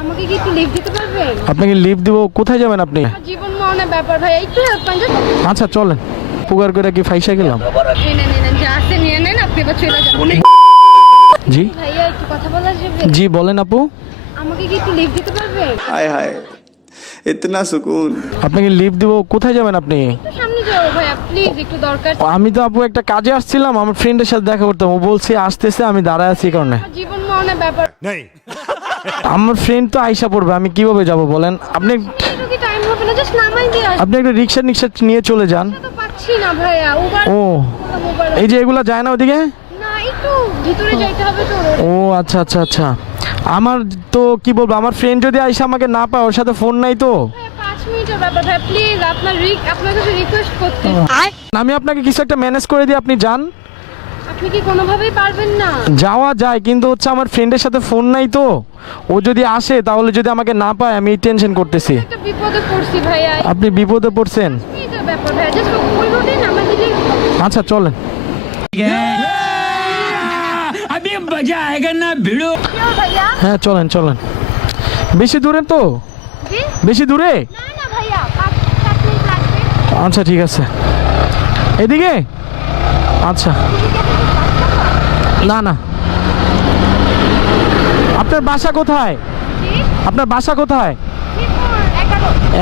আমাকে কি একটু লিভ দিতে পারবেন? আপনাকে দিব। কোথায় যাবেন আপনি? জীবন মরণের ব্যাপার ভাই একটু হেল্প আচ্ছা চলেন। পুকার করে কি ফাইসা গেলাম? জি? জি বলেন আপু। আমাকে কি একটু দিতে পারবেন? হায় হায় ইতনা সুকুন। আপনাকে লিভ দিব। কোথায় যাবেন আপনি? আমি তো আপু একটা কাজে আসছিলাম আমার ফ্রেন্ডের সাথে দেখা করতাম। ও বলছি আসতেছে আমি দাঁড়ায় আছি কারণে। জীবন মরণের ব্যাপার আমার ফ্রেন্ড তো আইসা পড়বে আমি কীভাবে যাব বলেন? আপনি একটু কি টাইম হবে না জাস্ট নামাই দিয়ে আসতে আপনি একটা রিক্সা নিক্সা নিয়ে চলে যান। তো পাচ্ছি না ভাইয়া উবার ও এই যে এগুলা যায় না ওদিকে? না একটু ভিতরে যাইতে হবে তো ও আচ্ছা আচ্ছা আচ্ছা। আমার তো কি বলব আমার ফ্রেন্ড যদি আইসা আমাকে না পায় ওর সাথে ফোন নাই তো। ভাইয়া, পাঁচ মিনিটের ব্যাপার ভাই প্লিজ আপনার রিক আপনার কাছে রিকোয়েস্ট করতে। আমি আপনাকে কিছু একটা ম্যানেজ করে দিই আপনি যান। আপনি কি কোনোভাবেই পারবেন না যাওয়া যায় কিন্তু হচ্ছে আমার ফ্রেন্ডের সাথে ফোন নাই তো ও যদি আসে তাহলে যদি আমাকে না পায় আমি টেনশন করতেছি একটা বিপদে পড়ছি ভাইয়া আপনি বিপদে পড়ছেন মিনিটের ব্যাপার ভাইয়া জাস্ট ওই রোডে নামাই দিলে আচ্ছা চলেন अभी मजा आएगा ना भिड़ो কেউ ভাইয়া হ্যাঁ চলেন চলেন বেশি দূরে তো জি বেশি দূরে না না ভাইয়া পাঁচ সাত মিনিট লাগবে আচ্ছা ঠিক আছে এদিকে আচ্ছা না না। আপনার বাসা কোথায়? আপনার বাসা কোথায়?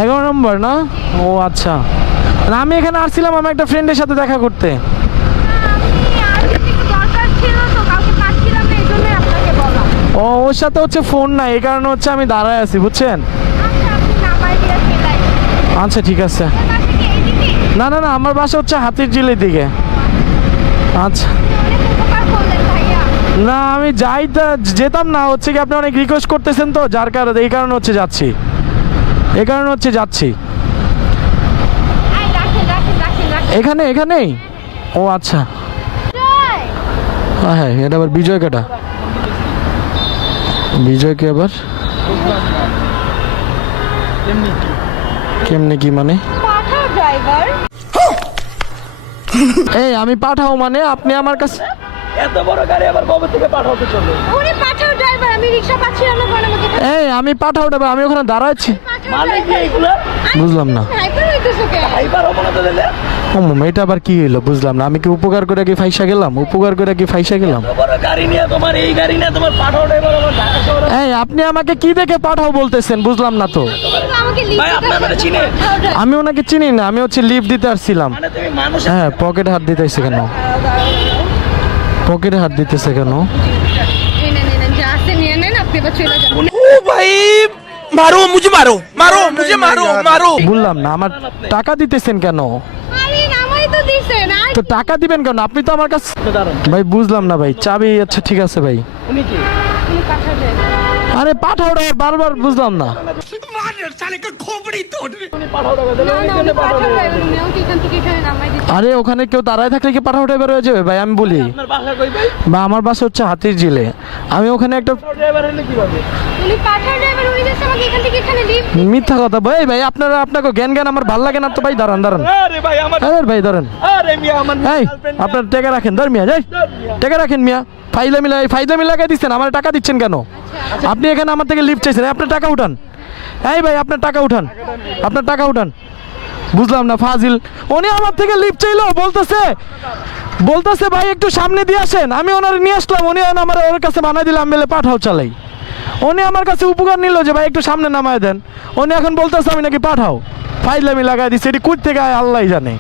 এগারো। নম্বর না? ও আচ্ছা। না, আমি এখানে আসছিলাম আমার একটা ফ্রেন্ডের সাথে দেখা করতে। ও ওর সাথে হচ্ছে ফোন নাই এই কারণে হচ্ছে আমি দাঁড়ায় আছি বুঝছেন? আচ্ছা ঠিক আছে। না না না আমার বাসা হচ্ছে হাতির জিলের দিকে। আচ্ছা অনেক উপকার করলেন ভাইয়া না আমি যাই তা যেতাম না হচ্ছে কি আপনি অনেক রিকোয়েস্ট করতেছেন তো যার কারণে এই কারণে হচ্ছে যাচ্ছি। এই কারণে হচ্ছে যাচ্ছি। এখানে এখানেই? ও আচ্ছা। হ্যাঁ হ্যাঁ এটা আবার বিজয় কাটা। বিজয় কে আবার? কেমনে কি মানে? এই আমি পাঠাও মানে আপনি আমার কাছে এত বড় গাড়ি আবার কবে থেকে পাঠাতে চলে ওরে পাঠাও ড্রাইভার আমি রিকশা পাচ্ছিলাম না কোন আমাকে এই আমি পাঠাও দেবে আমি ওখানে দাঁড়াচ্ছি। মানে কি এগুলো বুঝলাম না। হাইপার হইতেছো কে? হাইবার অপরাধ দিলে এটা আবার কি হলো বুঝলাম না। আমি কি উপকার করে কি ফাইসা গেলাম? উপকার করে কি ফাইসা গেলাম? গাড়ি নিয়ে তোমার এই গাড়ি নিয়ে তোমার পাঠাও ড্রাইভার আমার ঢাকা শহরে? এই আপনি আমাকে কি দেখে পাঠাও বলতেছেন? বুঝলাম না তো। driver। আমি ওনাকে চিনি না আমি হচ্ছে লিফট দিতে আসছিলাম। মানে হ্যাঁ পকেটে হাত দিতে দিতেছে কেন? পকেটে হাত দিতেছে কেন? মারো মুঝে মারো মারো মুঝে মারো মারো। বললাম না আমার টাকা দিতেছেন কেন? তো টাকা দিবেন কেন? আপনি তো আমার কাছে ভাই বুঝলাম না ভাই চাবি আচ্ছা ঠিক আছে ভাই। আরে পাঠাও বারবার বুঝলাম না। সালে খোপড়ি তোড়বে পাঠাও আরে ওখানে কেউ দাঁড়ায় থাকলে কি পাঠাও ড্রাইভার হয়ে যাবে? ভাই আমি বলি। আপনার বাসা কই ভাই? বা আমার বাসা হচ্ছে হাতির জিলে আমি ওখানে একটা পাঠাও ড্রাইভার হলে কি হবে উনি পাঠাও ড্রাইভার উনি যাচ্ছে আমাকে এখান থেকে এখানে লিফট মিথ্যা কথা ভাই ভাই আপনারা আপনাকে জ্ঞান জ্ঞান আমার ভালো লাগে না তো ভাই দাঁড়ান দাঁড়ান। আরে ভাই আমার আরে ভাই মিয়া আমার এই আপনার টাকা রাখেন ধর মিয়া যাই। টাকা রাখেন মিয়া। ফাইদা মিলা ফাইদা মিলাকে দিচ্ছেন আমার টাকা দিচ্ছেন কেন? আপনি এখানে আমার থেকে লিফট চাইছেন আপনার টাকা উঠান। এই ভাই আপনার টাকা উঠান। আপনার টাকা উঠান। বুঝলাম না, ফাজিল। উনি আমার থেকে লিফট চাইলো, বলতেছে। বলতেছে, ভাই, একটু সামনে দিয়ে আসেন। আমি ওনার নিয়ে আসলাম, উনি আমার ওর কাছে বানাই দিলাম মেলে পাঠাও, চালাই। উনি আমার কাছে উপকার নিল যে, ভাই, একটু সামনে নামায় দেন। উনি এখন বলতেছে, আমি নাকি পাঠাও। ফাইলামি লাগাই দিচ্ছি এটি কুট থেকে আল্লাহ জানে।